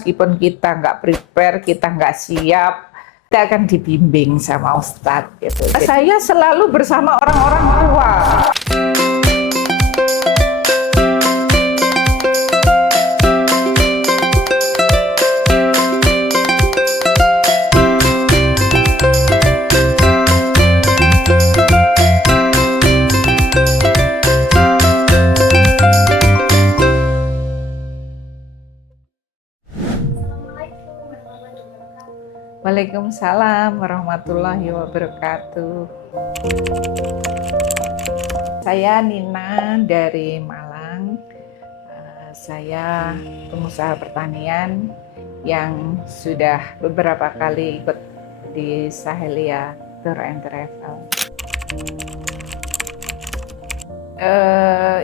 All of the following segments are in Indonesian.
meskipun kita nggak prepare, kita nggak siap, kita akan dibimbing sama Ustadz gitu. Saya selalu bersama orang-orang tua. Waalaikumsalam warahmatullahi wabarakatuh. Saya Nina dari Malang. Saya pengusaha pertanian yang sudah beberapa kali ikut di Sahelia Tour and Travel.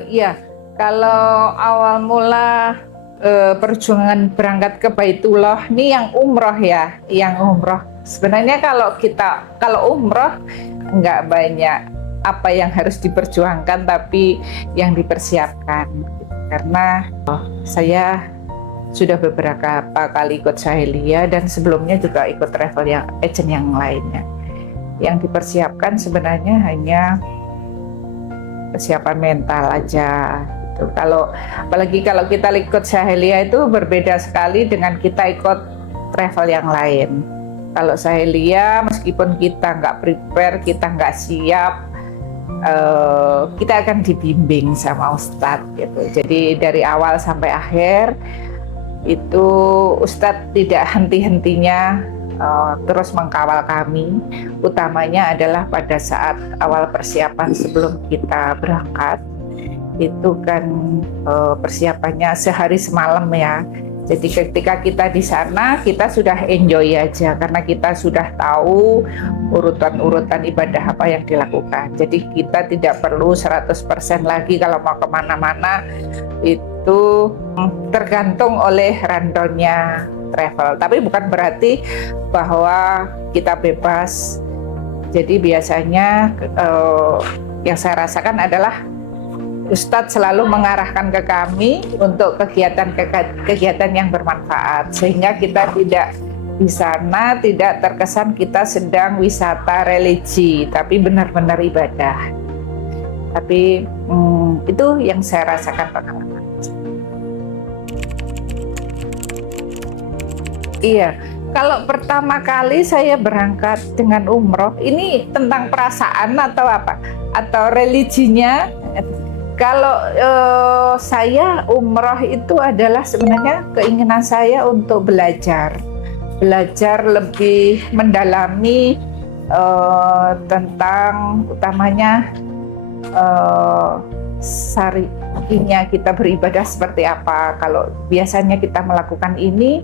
Ya, kalau awal mula perjuangan berangkat ke Baitullah ini yang umroh ya, yang umroh. Sebenarnya kalau umroh nggak banyak apa yang harus diperjuangkan, tapi yang dipersiapkan. Karena saya sudah beberapa kali ikut Sahelia dan sebelumnya juga ikut travel yang agent yang lainnya. Yang dipersiapkan sebenarnya hanya persiapan mental aja. Apalagi kalau kita ikut Sahelia itu berbeda sekali dengan kita ikut travel yang lain. Kalau Sahelia meskipun kita nggak prepare, kita nggak siap, kita akan dibimbing sama Ustadz gitu. Jadi dari awal sampai akhir itu Ustadz tidak henti-hentinya terus mengkawal kami. Utamanya adalah pada saat awal persiapan sebelum kita berangkat. Itu kan persiapannya sehari semalam ya. Jadi ketika kita di sana kita sudah enjoy aja karena kita sudah tahu urutan-urutan ibadah apa yang dilakukan. Jadi kita tidak perlu 100% lagi kalau mau kemana-mana itu tergantung oleh randolnya travel. Tapi bukan berarti bahwa kita bebas. Jadi biasanya yang saya rasakan adalah Ustadz selalu mengarahkan ke kami untuk kegiatan yang bermanfaat, sehingga kita tidak di sana tidak terkesan kita sedang wisata religi, tapi benar-benar ibadah. Tapi itu yang saya rasakan pengalaman. Iya, kalau pertama kali saya berangkat dengan umroh, ini tentang perasaan atau apa? Atau religinya? Kalau saya umroh itu adalah sebenarnya keinginan saya untuk belajar lebih mendalami tentang utamanya syariatnya kita beribadah seperti apa. Kalau biasanya kita melakukan ini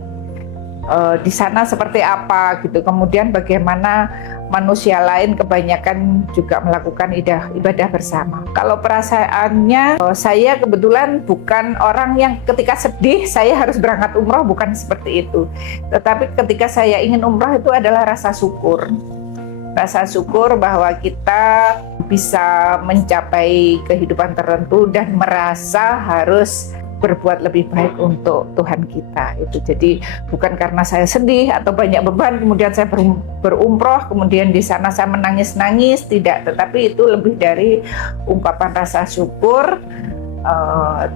di sana seperti apa gitu. Kemudian bagaimana manusia lain kebanyakan juga melakukan ibadah bersama. Kalau perasaannya, saya kebetulan bukan orang yang ketika sedih saya harus berangkat umroh, bukan seperti itu. Tetapi ketika saya ingin umroh itu adalah rasa syukur. Rasa syukur bahwa kita bisa mencapai kehidupan tertentu dan merasa harus berbuat lebih baik untuk Tuhan kita itu. Jadi bukan karena saya sedih atau banyak beban kemudian saya berumroh kemudian di sana saya menangis-nangis, tidak, tetapi itu lebih dari ungkapan rasa syukur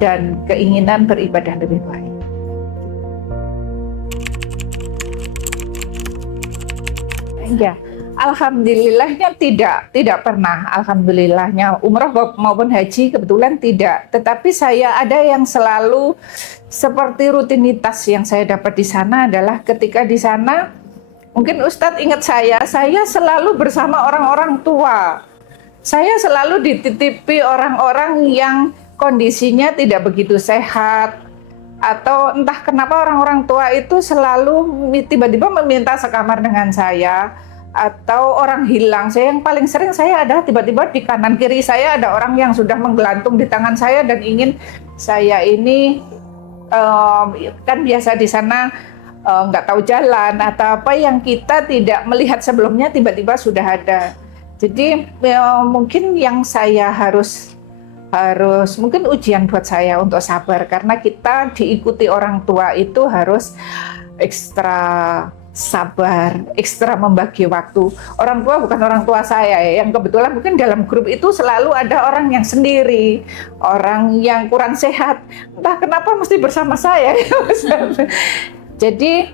dan keinginan beribadah lebih baik. Ya, alhamdulillahnya tidak pernah. Alhamdulillahnya umroh maupun haji kebetulan tidak. Tetapi saya ada yang selalu seperti rutinitas yang saya dapat di sana adalah ketika di sana mungkin Ustadz ingat saya selalu bersama orang-orang tua. Saya selalu dititipi orang-orang yang kondisinya tidak begitu sehat. Atau entah kenapa orang-orang tua itu selalu tiba-tiba meminta sekamar dengan saya, atau orang hilang. Yang paling sering saya ada tiba-tiba di kanan kiri saya ada orang yang sudah menggelantung di tangan saya dan ingin saya ini kan biasa di sana nggak tahu jalan atau apa yang kita tidak melihat sebelumnya tiba-tiba sudah ada. Jadi mungkin yang saya harus harus mungkin ujian buat saya untuk sabar, karena kita diikuti orang tua itu harus ekstra sabar, ekstra membagi waktu. Orang tua bukan orang tua saya ya, yang kebetulan mungkin dalam grup itu selalu ada orang yang sendiri, orang yang kurang sehat, entah kenapa mesti bersama saya. Jadi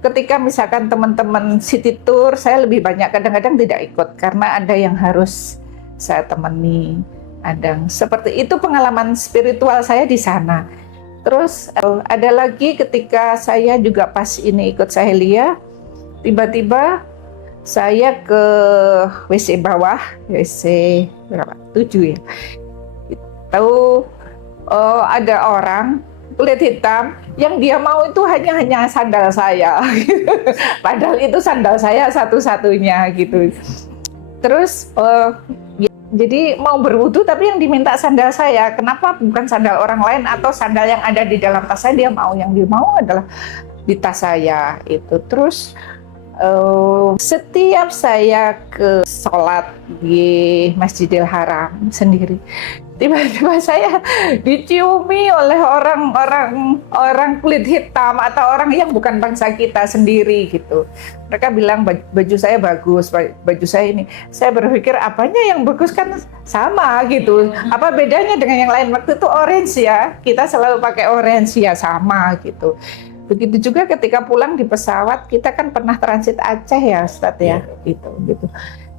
ketika misalkan teman-teman city tour, saya lebih banyak kadang-kadang tidak ikut karena ada yang harus saya temani. Seperti itu pengalaman spiritual saya di sana. Terus ada lagi ketika saya juga pas ini ikut Sahelia, tiba-tiba saya ke WC bawah, WC berapa? 7 ya. Tahu ada orang kulit hitam yang dia mau itu hanya sandal saya. Padahal itu sandal saya satu-satunya gitu. Terus jadi mau berwudu tapi yang diminta sandal saya. Kenapa bukan sandal orang lain atau sandal yang ada di dalam tas saya? Dia mau, yang dia mau adalah di tas saya itu. Terus setiap saya ke sholat di Masjidil Haram sendiri, tiba-tiba saya diciumi oleh orang kulit hitam atau orang yang bukan bangsa kita sendiri gitu. Mereka bilang baju saya bagus, baju saya ini. Saya berpikir apanya yang bagus, kan sama gitu. Apa bedanya dengan yang lain? Waktu itu orange ya, kita selalu pakai orange ya, sama gitu. Begitu juga ketika pulang di pesawat, kita kan pernah transit Aceh ya Ustadz ya, gitu.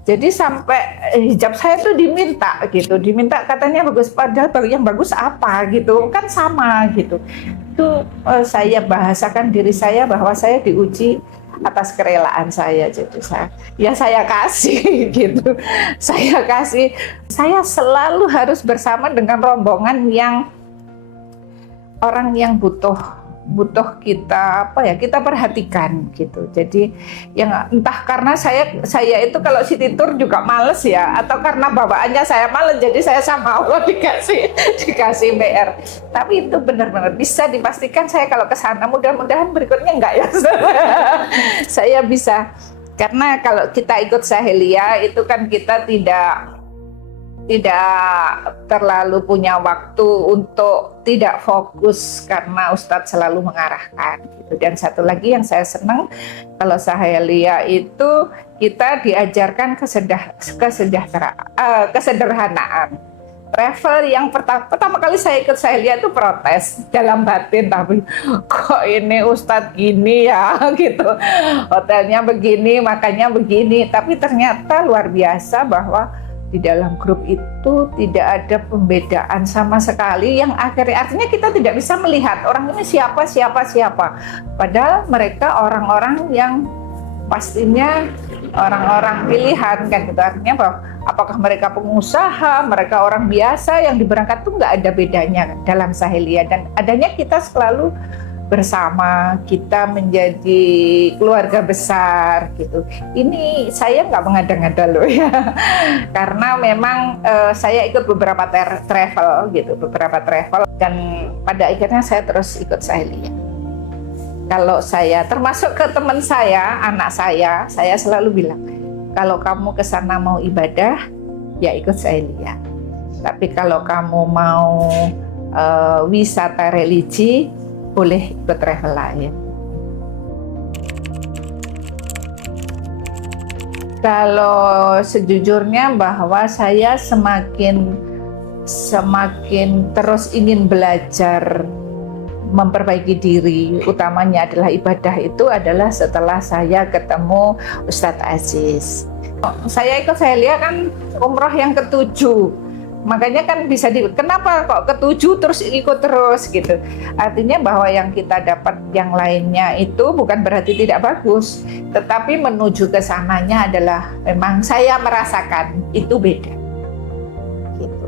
Jadi sampai hijab saya tuh diminta katanya bagus, padahal yang bagus apa gitu, kan sama gitu. Itu saya bahasakan diri saya bahwa saya diuji atas kerelaan saya, jadi saya kasih gitu. Saya selalu harus bersama dengan rombongan yang orang yang butuh kita kita perhatikan gitu. Jadi yang entah karena saya itu kalau city tour juga males ya, atau karena bawaannya saya males, jadi saya sama Allah dikasih PR. Tapi itu benar-benar bisa dipastikan saya kalau ke sana, mudah-mudahan berikutnya enggak ya. Saya bisa, karena kalau kita ikut Sahelia itu kan kita tidak terlalu punya waktu untuk tidak fokus karena Ustadz selalu mengarahkan gitu. Dan satu lagi yang saya senang kalau Sahelia itu kita diajarkan kesederhanaan. Travel yang pertama kali saya ikut Sahelia itu protes dalam batin, tapi kok ini Ustadz gini ya gitu, hotelnya begini, makannya begini, tapi ternyata luar biasa bahwa di dalam grup itu tidak ada pembedaan sama sekali, yang artinya kita tidak bisa melihat orang ini siapa. Padahal mereka orang-orang yang pastinya orang-orang pilihan kan gitu. Artinya bahwa apakah mereka pengusaha, mereka orang biasa yang diberangkat tuh nggak ada bedanya dalam Sahelia. Dan adanya kita selalu bersama, kita menjadi keluarga besar gitu. Ini saya nggak mengada-ngada loh ya, karena memang saya ikut beberapa travel dan pada akhirnya saya terus ikut Sahelia. Kalau saya termasuk ke teman saya, anak saya selalu bilang, kalau kamu ke sana mau ibadah ya ikut Sahelia. Tapi kalau kamu mau wisata religi, boleh ikut travel lain. Kalau sejujurnya bahwa saya semakin terus ingin belajar memperbaiki diri, utamanya adalah ibadah, itu adalah setelah saya ketemu Ustadz Aziz. Saya ikut Sahelia kan umroh yang ke-7. Makanya kan bisa kenapa kok ke-7 terus ikut terus gitu. Artinya bahwa yang kita dapat yang lainnya itu bukan berarti tidak bagus, tetapi menuju ke sananya adalah memang saya merasakan itu beda. Gitu.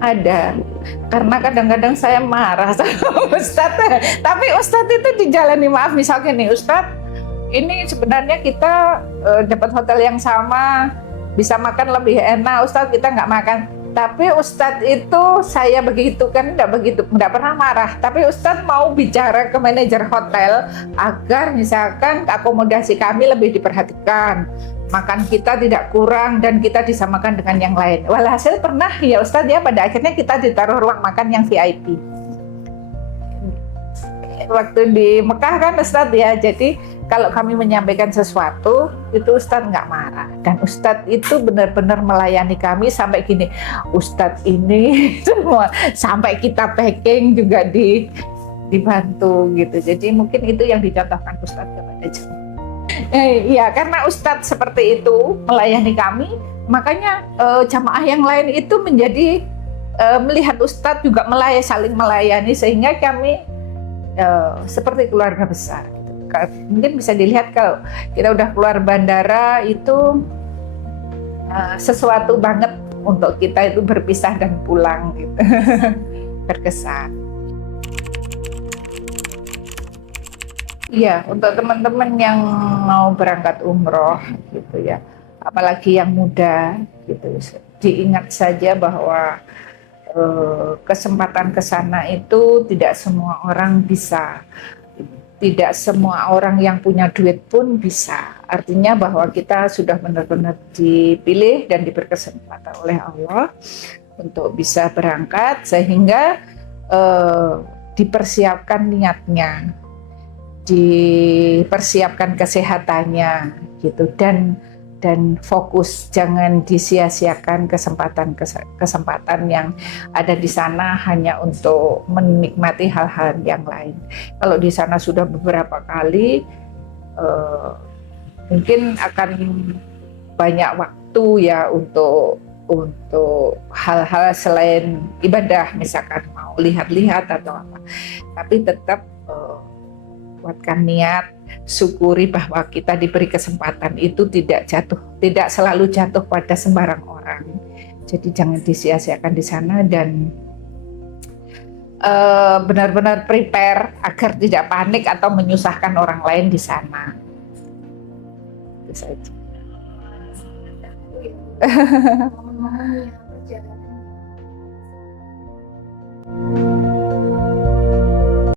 Ada, karena kadang-kadang saya marah sama Ustadz, tapi Ustadz itu dijalani, maaf misalnya nih Ustadz, ini sebenarnya kita dapat hotel yang sama, bisa makan lebih enak, Ustadz kita nggak makan. Tapi Ustadz itu saya begitu kan nggak pernah marah. Tapi Ustadz mau bicara ke manajer hotel agar misalkan akomodasi kami lebih diperhatikan, makan kita tidak kurang dan kita disamakan dengan yang lain. Walhasil pernah ya Ustadz ya, pada akhirnya kita ditaruh ruang makan yang VIP. Waktu di Mekah kan Ustadz ya, jadi kalau kami menyampaikan sesuatu itu Ustadz nggak marah, dan Ustadz itu benar-benar melayani kami sampai gini, Ustadz ini semua sampai kita packing juga dibantu gitu. Jadi mungkin itu yang dicontohkan Ustadz kepada jemaah. Iya, karena Ustadz seperti itu melayani kami, makanya jamaah yang lain itu menjadi melihat Ustadz juga saling melayani, sehingga kami seperti keluarga besar gitu. Mungkin bisa dilihat kalau kita udah keluar bandara itu sesuatu banget untuk kita itu berpisah dan pulang gitu. Berkesan. Iya, untuk teman-teman yang mau berangkat umroh gitu ya, apalagi yang muda gitu, diingat saja bahwa kesempatan ke sana itu tidak semua orang bisa. Tidak semua orang yang punya duit pun bisa. Artinya bahwa kita sudah benar-benar dipilih dan diberi kesempatan oleh Allah untuk bisa berangkat, sehingga dipersiapkan niatnya, dipersiapkan kesehatannya gitu, dan fokus, jangan disia-siakan kesempatan yang ada di sana hanya untuk menikmati hal-hal yang lain. Kalau di sana sudah beberapa kali, mungkin akan banyak waktu ya untuk hal-hal selain ibadah, misalkan mau lihat-lihat atau apa. Tapi tetap kuatkan niat, syukuri bahwa kita diberi kesempatan itu tidak selalu jatuh pada sembarang orang. Jadi jangan disia-siakan di sana, dan benar-benar prepare agar tidak panik atau menyusahkan orang lain di sana. Itu saja.